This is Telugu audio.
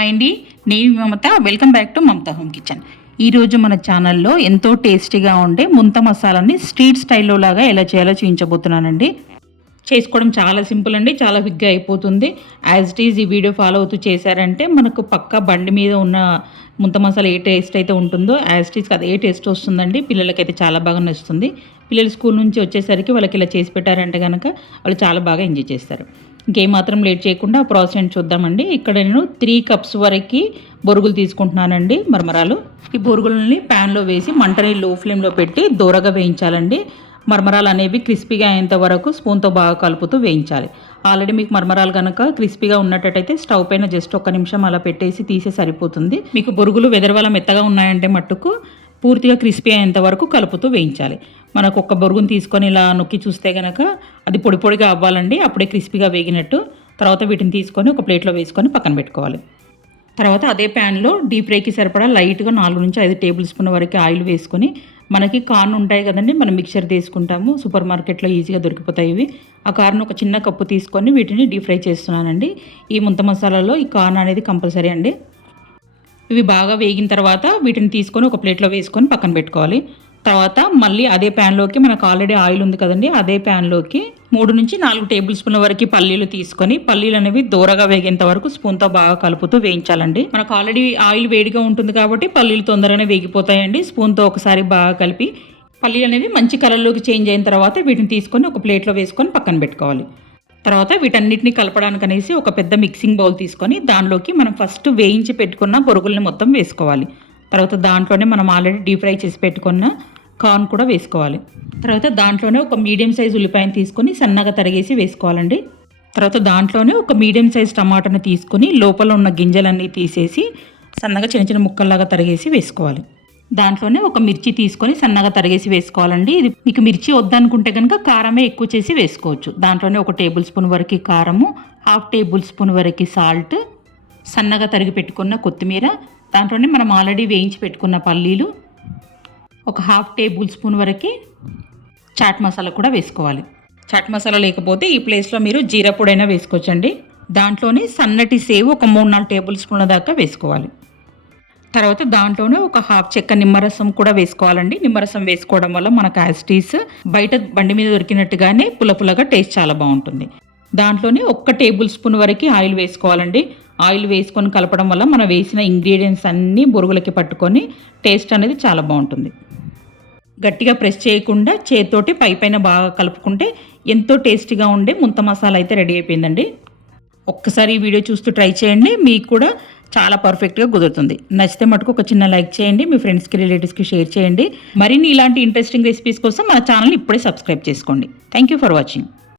హాయ్ అండి, నేను Mamata. Welcome back to Mamata home kitchen. ఈరోజు మన ఛానల్లో ఎంతో టేస్టీగా ఉండే ముంత మసాలాని స్ట్రీట్ స్టైల్లో లాగా ఎలా చేయాలో చూపించబోతున్నానండి. చేసుకోవడం చాలా సింపుల్ అండి, చాలా క్విక్గా అయిపోతుంది. యాజ్ ఇట్ ఈజ్ ఈ వీడియో ఫాలో అవుతూ చేశారంటే మనకు పక్కా బండి మీద ఉన్న ముంత మసాలా ఏ టేస్ట్ అయితే ఉంటుందో యాజ్ ఇట్ ఈజ్ అదే టేస్ట్ వస్తుందండి. పిల్లలకైతే చాలా బాగా నచ్చుతుంది. పిల్లలు స్కూల్ నుంచి వచ్చేసరికి వాళ్ళకి ఇలా చేసి పెట్టారంటే కనుక వాళ్ళు చాలా బాగా ఎంజాయ్ చేస్తారు. ఇంకేమాత్రం లేట్ చేయకుండా ప్రాసెస్ చూద్దామండి. ఇక్కడ నేను 3 కప్స్ వరకు బొరుగులు తీసుకుంటున్నానండి, మరమరాలు. ఈ బొరుగులని ప్యాన్లో వేసి మంటని లో ఫ్లేమ్లో పెట్టి దూరగా వేయించాలండి. మరమరాలు అనేవి క్రిస్పీగా అయ్యేంత వరకు స్పూన్తో బాగా కలుపుతూ వేయించాలి. ఆల్రెడీ మీకు మరమరాలు కనుక క్రిస్పీగా ఉన్నట్టయితే స్టవ్ పైన జస్ట్ 1 నిమిషం అలా పెట్టేసి తీసే సరిపోతుంది. మీకు బొరుగులు వెదరవల మెత్తగా ఉన్నాయంటే మట్టుకు పూర్తిగా క్రిస్పీ అయ్యేంత వరకు కలుపుతూ వేయించాలి. మనకు ఒక బొరుగును తీసుకొని ఇలా నొక్కి చూస్తే కనుక అది పొడి పొడిగా అవ్వాలండి, అప్పుడే క్రిస్పీగా వేగినట్టు. తర్వాత వీటిని తీసుకొని ఒక ప్లేట్లో వేసుకొని పక్కన పెట్టుకోవాలి. తర్వాత అదే ప్యాన్లో డీప్ ఫ్రైకి సరిపడా లైట్గా 4 నుంచి 5 టేబుల్ స్పూన్ వరకు ఆయిల్ వేసుకొని, మనకి కార్న్ ఉంటాయి కదండి, మనం మిక్చర్ తీసుకుంటాము, సూపర్ మార్కెట్లో ఈజీగా దొరికిపోతాయి ఇవి. ఆ కార్న్ ఒక చిన్న కప్పు తీసుకొని వీటిని డీప్ ఫ్రై చేస్తున్నానండి. ఈ ముంత మసాలాలో ఈ కార్న్ అనేది కంపల్సరీ అండి. ఇవి బాగా వేగిన తర్వాత వీటిని తీసుకొని ఒక ప్లేట్లో వేసుకొని పక్కన పెట్టుకోవాలి. తర్వాత మళ్ళీ అదే ప్యాన్లోకి మనకు ఆల్రెడీ ఆయిల్ ఉంది కదండి, అదే ప్యాన్లోకి 3 నుంచి 4 టేబుల్ స్పూన్ల వరకు పల్లీలు తీసుకొని, పల్లీలు అనేవి దూరగా వేగేంత వరకు స్పూన్తో బాగా కలుపుతూ వేయించాలండి. మనకు ఆల్రెడీ ఆయిల్ వేడిగా ఉంటుంది కాబట్టి పల్లీలు తొందరగానే వేగిపోతాయండి. స్పూన్తో ఒకసారి బాగా కలిపి పల్లీలు అనేవి మంచి కలర్లోకి చేంజ్ అయిన తర్వాత వీటిని తీసుకొని ఒక ప్లేట్లో వేసుకొని పక్కన పెట్టుకోవాలి. తర్వాత వీటన్నిటిని కలపడానికి అనేసి ఒక పెద్ద మిక్సింగ్ బౌల్ తీసుకొని దానిలోకి మనం ఫస్ట్ వేయించి పెట్టుకున్న బొరుగుల్ని మొత్తం వేసుకోవాలి. తర్వాత దాంట్లోనే మనం ఆల్రెడీ డీప్ ఫ్రై చేసి పెట్టుకున్న కార్న్ కూడా వేసుకోవాలి. తర్వాత దాంట్లోనే ఒక మీడియం సైజ్ ఉల్లిపాయను తీసుకొని సన్నగా తరిగేసి వేసుకోవాలండి. తర్వాత దాంట్లోనే ఒక మీడియం సైజ్ టమాటాని తీసుకొని లోపల ఉన్న గింజలన్నీ తీసేసి సన్నగా చిన్న చిన్న ముక్కల్లాగా తరిగేసి వేసుకోవాలి. దాంట్లోనే ఒక మిర్చి తీసుకొని సన్నగా తరిగేసి వేసుకోవాలండి. ఇది మీకు మిర్చి వద్దనుకుంటే కనుక కారమే ఎక్కువ చేసి వేసుకోవచ్చు. దాంట్లోనే 1 టేబుల్ స్పూన్ వరకు కారము, 1/2 టేబుల్ స్పూన్ వరకు సాల్ట్, సన్నగా తరిగి పెట్టుకున్న కొత్తిమీర, దాంట్లోనే మనం ఆల్రెడీ వేయించి పెట్టుకున్న పల్లీలు, ఒక 1/2 టేబుల్ స్పూన్ వరకు చాట్ మసాలా కూడా వేసుకోవాలి. చాట్ మసాలా లేకపోతే ఈ ప్లేస్లో మీరు జీరా పొడైనా వేసుకోవచ్చండి. దాంట్లోనే సన్నటి సేవ్ ఒక 3-4 టేబుల్ స్పూన్ల దాకా వేసుకోవాలి. తర్వాత దాంట్లోనే ఒక 1/2 చెక్క నిమ్మరసం కూడా వేసుకోవాలండి. నిమ్మరసం వేసుకోవడం వల్ల మనకు యాస్టీస్ బయట బండి మీద దొరికినట్టుగానే పుల్లపుల్లగా టేస్ట్ చాలా బాగుంటుంది. దాంట్లోనే 1 టేబుల్ స్పూన్ వరకు ఆయిల్ వేసుకోవాలండి. ఆయిల్ వేసుకొని కలపడం వల్ల మనం వేసిన ఇంగ్రీడియంట్స్ అన్నీ బొరుగులకి పట్టుకొని టేస్ట్ అనేది చాలా బాగుంటుంది. గట్టిగా ప్రెస్ చేయకుండా చేతితోటి పైన బాగా కలుపుకుంటే ఎంతో టేస్టీగా ఉండే ముంత మసాలా అయితే రెడీ అయిపోయిందండి. ఒక్కసారి ఈ వీడియో చూస్తూ ట్రై చేయండి, మీకు కూడా చాలా పర్ఫెక్ట్గా కుదురుతుంది. నచ్చితే మటుకు ఒక చిన్న లైక్ చేయండి, మీ ఫ్రెండ్స్కి రిలేటివ్స్కి షేర్ చేయండి. మరిన్ని ఇలాంటి ఇంట్రెస్టింగ్ రెసిపీస్ కోసం మన ఛానల్ని ఇప్పుడే సబ్స్క్రైబ్ చేసుకోండి. Thank you for watching.